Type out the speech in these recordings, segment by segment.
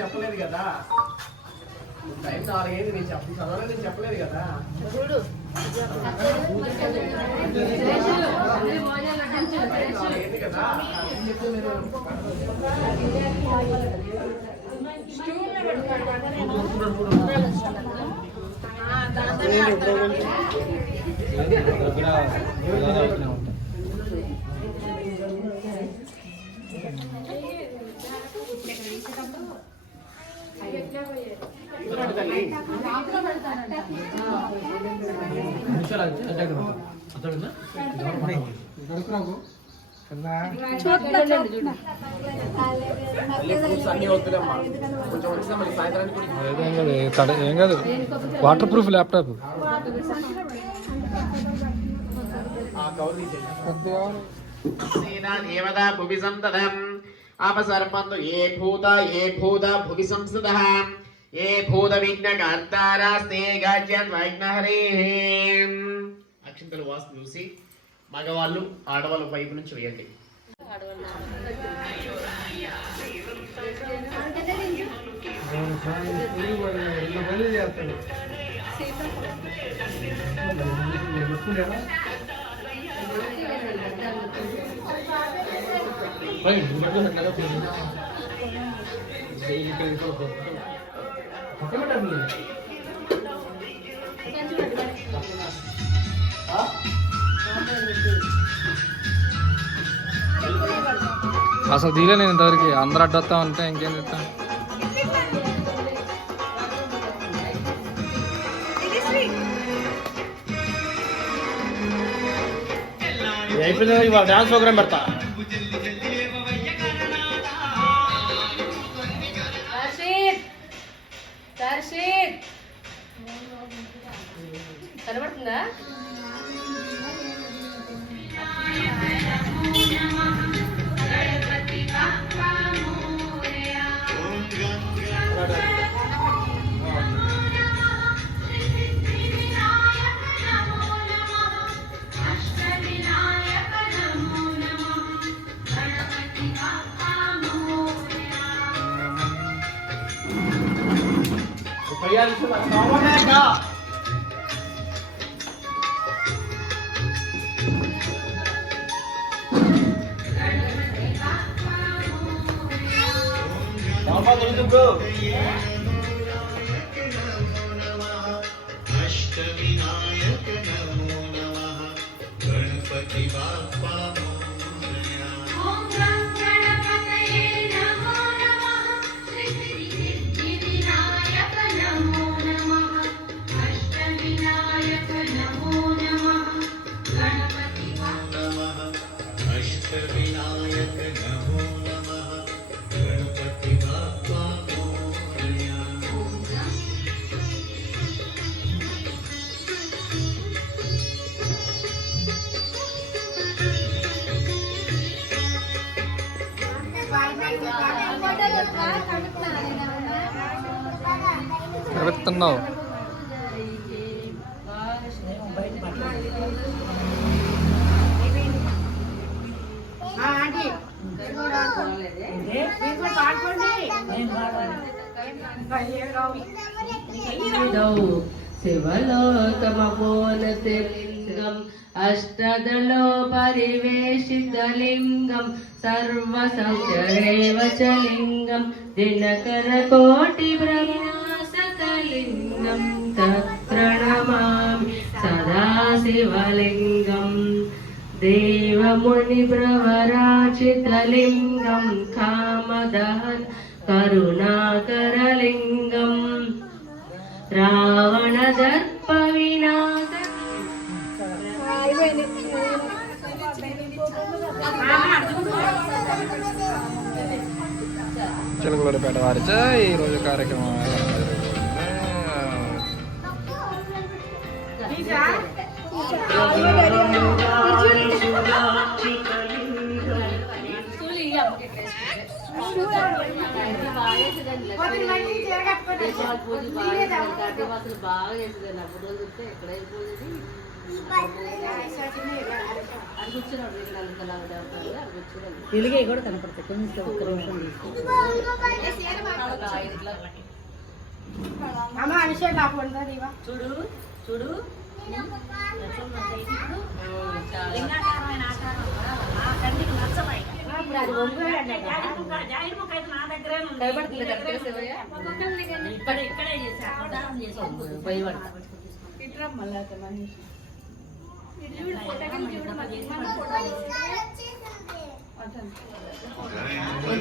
చెప్పలేదు కదా టైం 4 అయింది. నేను చదవలేదు, నేను చెప్పలేదు కదా. ఏం కాదు, వాటర్ ప్రూఫ్ ల్యాప్టాప్. अपसर्पन्तु ये भूत भुवि संस्थितः ये भूत विघ्नकर्तारास्ते గజద్వైఘ్నహరేః. అక్షంతలు వాస్తు చూసి మగవాళ్ళు ఆడవాళ్ళ వైపు నుంచి వేయండి. అసలు తీలే నేను ఇంతవరకు. అందరు అడ్డొస్తా ఉంటే ఇంకేం చెప్తా. అయిపోయింది, ఇవాళ డాన్స్ ప్రోగ్రామ్ పెడతా. కనబడుతుందా? కరెక్తున్నావు. శివలోకమపోనతిలింగం అష్టదలో పరివేషితలింగం సర్వసంచరేవ చ లింగం దినకరకోటి బ్రహ్మాసకలింగం ప్రణమామి సదా శివలింగం దేవముని ప్రవరాచితలింగం కామదహన్ కరుణాకరలింగం రావణదర్ప వినాశ చిలకలూరిపేట వారిచే ఈరోజు కార్యక్రమం బాగా చేసేదాన్ని అప్పుడు రోజు చూస్తే ఎక్కడ అయిపోయింది అది కూర్చున్నాడు ఇలాగే కూడా కనపడతాయి కొంచెం ఒక్క నిమిషం చూడు చూడు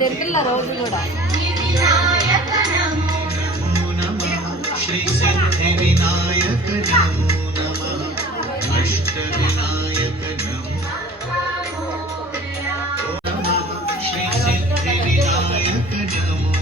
తెరిపిల్ల రోజు కూడా శ్రీ సిద్ధి వినాయక నమో నమః అష్ట వినాయక నమో నమః శ్రీ సిద్ధి వినాయక నమో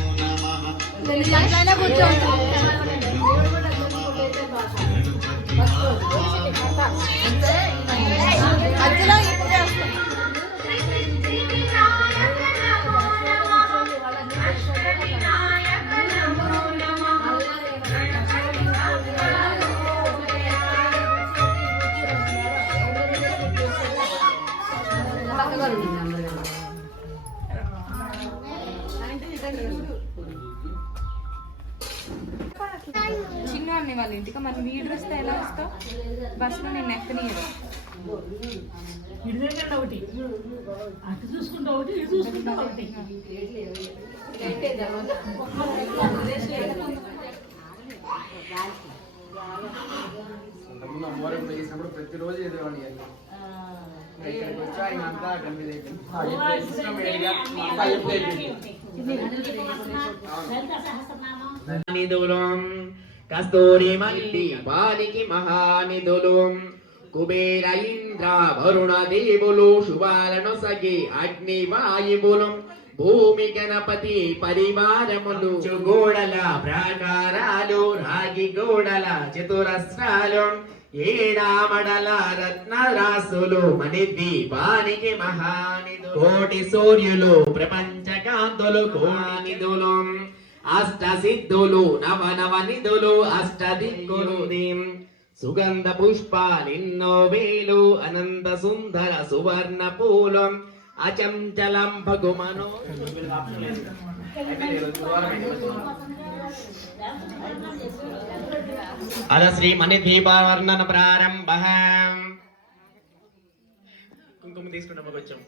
చిన్న అన్ని వాళ్ళ ఇంటికి మనం మీ డ్రెస్ ఎలా వస్తావు బస్సులో నేను ఎక్కనియరు ఒకటి అటు చూసుకుంటా ఒకటి ఇటు చూసుకుంటా ఒకటి అమ్మవారు చేసినప్పుడు ప్రతిరోజు ఎదురువాడి ఇక్కడికి వచ్చి ఆయన అంతా కన్వీన్ అయిపోయింది. కస్తూరి మల్లి బాలికి మహానిధులు కుబేర ఇంద్ర వరుణ దేవులు శుభాలను సగి అగ్ని వాయువులు భూమి గణపతి పరివారములు గోడల ప్రాకారాలు రాగి గోడల చతురస్రాలు ఏడామడల రత్నరాసులు మణిద్వీపానికి మహానిధులు కోటి సూర్యులు ప్రపంచ కాంతులు కోణిధులు అష్ట సిద్ధులు నవ నవ నిధులు అష్ట దిక్కులు సుగంధ పుష్పాలెన్నో వేలు అనంత సుందర సువర్ణ పూలం అచంచలం భగుమనో అద శ్రీ మణిద్వీపవర్ణన ప్రారంభ కుంకుమ తీసుకుంటాం కొంచెం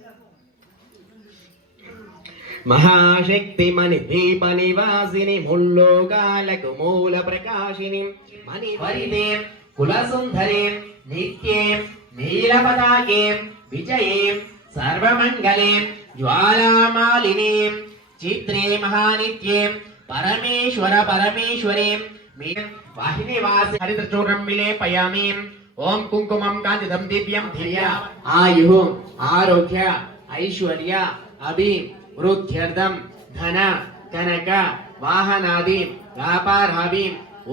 మహాశక్తి మణిద్వీప నివాసిని ముల్లోకాలకు మూల ప్రకాశిని మణివరిదే కుల సుందరే నిత్యే నీలపతాకే విజయే సర్వమంగళే జ్వాలామాలినే చిత్రే మహానిత్యే పరమేశ్వర పరమేశ్వరే వాహినివాసి హరిద్రచూర్ణం విలేపయామి ఓం కుంకుమం కాంతిదం దివ్యం ధియ ఆయు ఆరోగ్య ఐశ్వర్య అభి వృద్ధ్యర్థం ధన కనక వాహనాది వ్యాపారాభి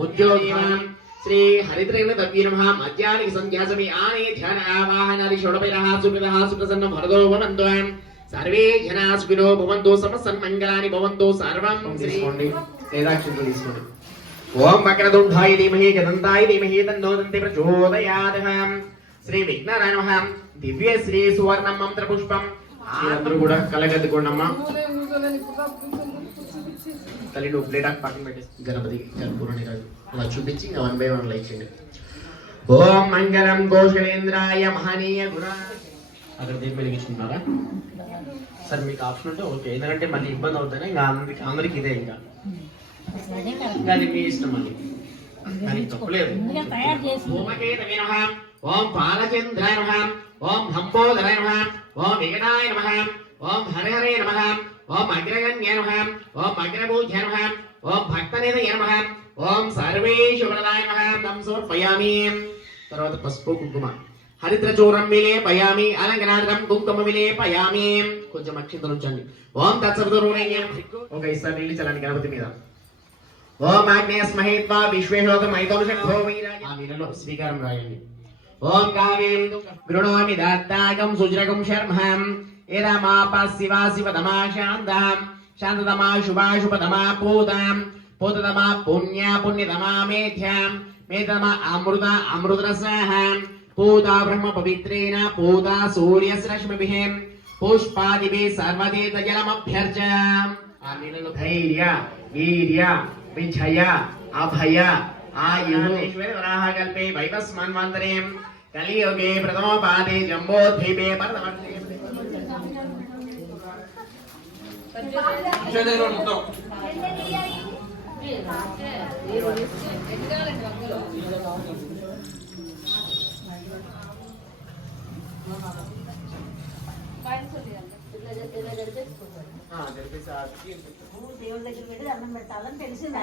ఉద్యోగినాం శ్రీ హరిద్రేణ తవ్యనమః మధ్యానికి సంధ్యాసమి ఆనే ధ్యాన ఆవాహనాది షోడపైరః సుప్రదః సుప్రసన్నం వరదో భవంతు సర్వే జనా సుఖినో భవంతు సమస్తన్మంగళాని భవంతు సర్వం శ్రీకోండి వేదాక్షంతో తీసుకోండి ఓం వక్రతుండాయ ధీమహి గదంతాయ ధీమహి తన్నో దంతి ప్రచోదయాత్ శ్రీ విఘ్నరాయ నమః దివ్య శ్రీ సువర్ణం మంత్ర పుష్పం అందరూ కూడా కలగద్దుకోండమ్మా తల్లి నువ్వు ప్లేట్ పక్కన పెట్టేసి గణపతి కర్పూర నిరాజు అలా చూపించి ఇంకా 1 by 1 లైక్ చేయండి. ఓం మంగళం గోషలేంద్రాయ మహనీయ గుణ అక్కడ దీపం వెలిగించుకుంటారా సార్ మీకు ఆప్షన్ ఉంటే ఓకే ఎందుకంటే మళ్ళీ ఇబ్బంది అవుతానే ఇంకా అందరికి ఇదే ఇంకా అది మీ ఇష్టం మళ్ళీ దానికి తప్పులేదు. ఓం బాలచంద్రాయ నమః ఓం హంబోదరాయ నమః ఓం వికటాయ నమః ఓం హరహరే నమః ఓం అగ్రగణ్యాయ నమః ఓం అగ్రభూజ్యాయ నమః ఓం భక్తనిధయ నమః ఓం సర్వేశ్వరాయ నమః తం సమర్పయామి. తర్వాత పసుపు కుంకుమ హరిద్రచూరం విలేపయామి అలంకనార్థం కుంకుమ విలేపయామి. కొంచెం అక్షింతలు ఉంచండి. ఓం తత్సర్వదూరేణ్యం ఒక ఈసారి నీళ్ళు చల్లండి గణపతి మీద. ఓం ఆగ్నేయస్మహేత్వా విశ్వేశ్వరం మైదోషం భోవైరాజ ఆ నీళ్ళలో శ్రీకారం రాయండి. ఓం కావేం గృణోమి దత్తాకం సుజ్రకం శర్మం ఏరమాప శివా శివతమా శాంతాం శాంతతమా శుభా శుభతమా పూతాం పూతతమా పుణ్య పుణ్యతమా మేధ్యాం మేతమా అమృత అమృతరసాహాం పూతా బ్రహ్మ పవిత్రేణ పూతా సూర్యస్య రశ్మిభిః పుష్పాదిభిः సర్వతీర్థజలమభ్యర్చ. ఆ నీళ్ళలో ధైర్య వీర్య విజయ అభయ ఆయుష్వరాహకల్పే వైవస్మన్వంతరే కలియుగే ప్రథమోపాదే జంబోద్వీపే పరమర్షే. దేవుడి దగ్గర పెట్టి అన్నం పెట్టాలని తెలిసింది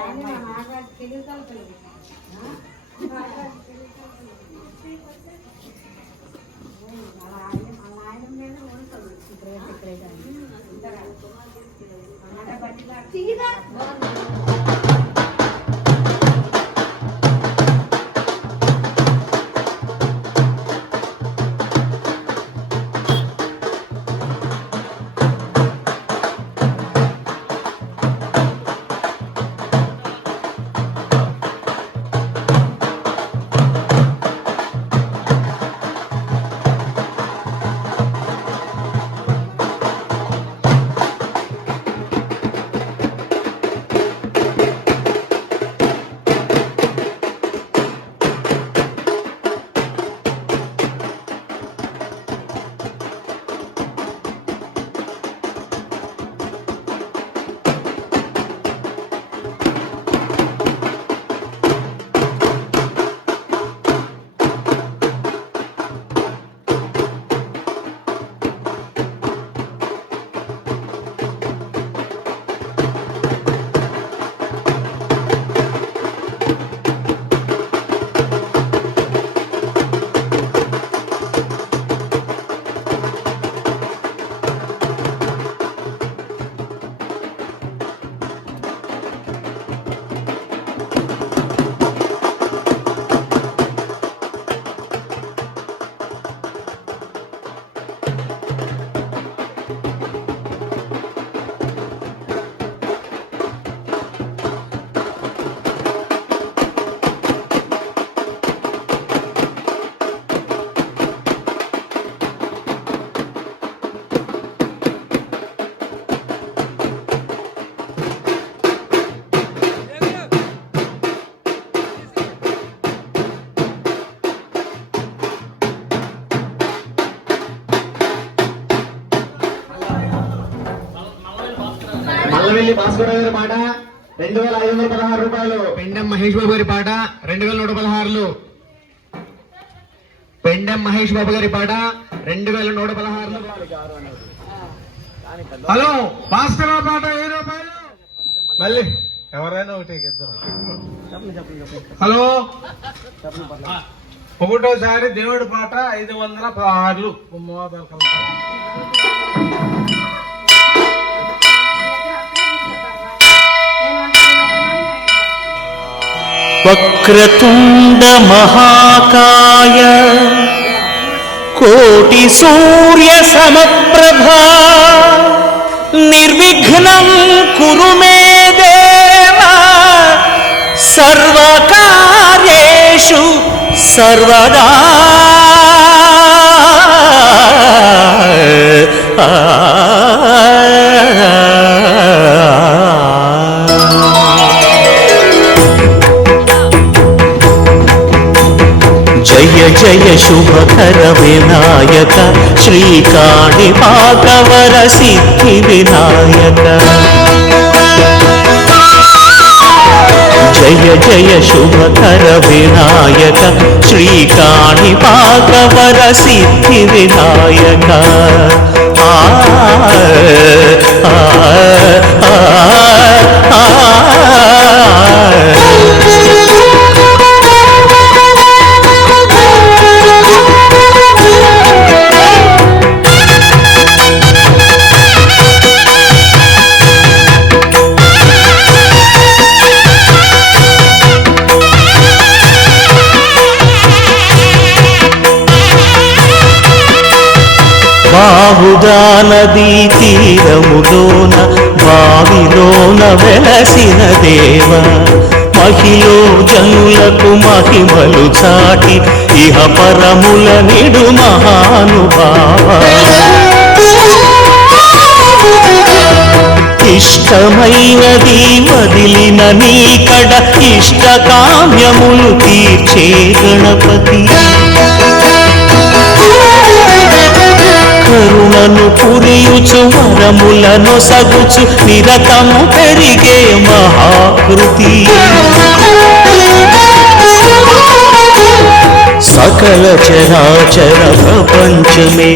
మల్లవెల్లి భాస్కర్ గారి పాట 2516 రూపాయలు. పెండెం మహేష్ బాబు గారి పాట 2116. పెండెం మహేష్ బాబు గారి పాట 2116. హలో భాస్కర్ పాట 1000 రూపాయలు. మళ్ళీ ఎవరైనా ఒకటి ఇద్దరు. హలో ఒకటోసారి దేవుడి పాట 516. వక్రతుండ మహాకాయ కోటి సూర్య సమప్రభా నిర్విఘ్నం కురు మే దేవ సర్వకార్యేషు సర్వదా. జయ జయ శుభకర వినాయక శ్రీకాణిపాకవర సిద్ధి వినాయక. జయ జయ శుభకర వినాయక శ్రీకాణిపాకవర సిద్ధి వినాయక. గంగా నదీ తీరములోన బావిలోన వెలసిన దేవ మహిలో జనులకు మహిమలు చాటి ఇహ పరముల నిడు మహానుభావ ఇష్టమైనది వదిలిన నీకడ ఇష్ట కామ్యములు తీర్చే గణపతి కరుణను పురియుచు వరములను సగుచు నిరతము పెరిగే మహాకృతి సకల చరాచర ప్రపంచమే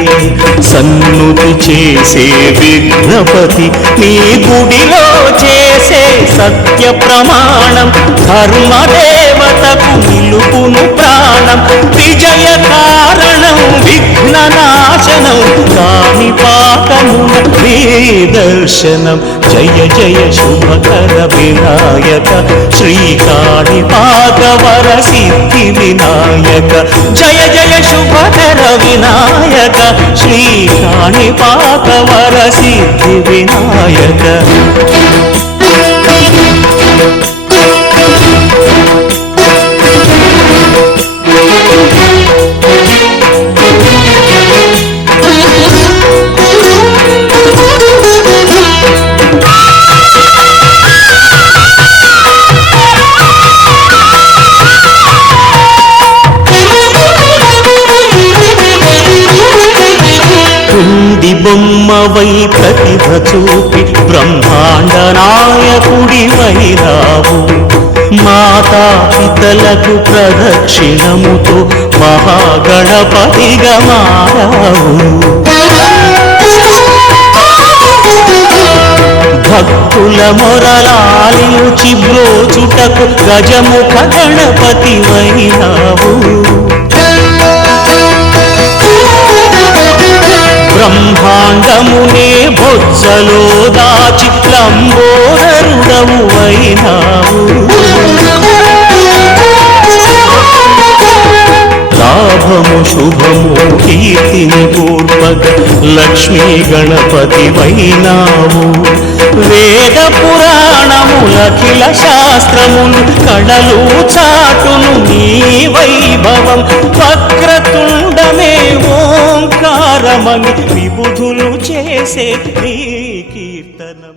సన్నుతి చేసే విఘ్నపతి నీ గుడిలో చేసే సత్య ప్రమాణం ధర్మదేవతకు నిలుపును ప్రాణం విజయ కారణం విఘ్న నాశనం కాని పాకమున దర్శనం జయ జయ శుభకర వినాయక శ్రీకాణిపాకవర సిద్ధి వినాయక జయ జయ శుభకర వినాయక శ్రీకాణిపాకవర సిద్ధి వినాయక బొమ్మవై ప్రతిభ చూపి బ్రహ్మాండ నాయకుడి వైరావు మాతా పితలకు ప్రదక్షిణముతో మహాగణపతిగా మారావు భక్తుల మొరలాలించి బ్రోచుటకు గజముఖ గణపతి వైరావు బ్రహ్మాండమునే బొజ్జలో దాచి లంబోదరుడవు అయినావు లాభము శుభము కీర్తిని పూర్వక లక్ష్మీ గణపతి వైనావు వేద పురాణములఖిల శాస్త్రములు కళలు చాటును నీ వైభవం వక్రతుండమే ఓంకారమని విబుధులు చేసే నీ కీర్తనం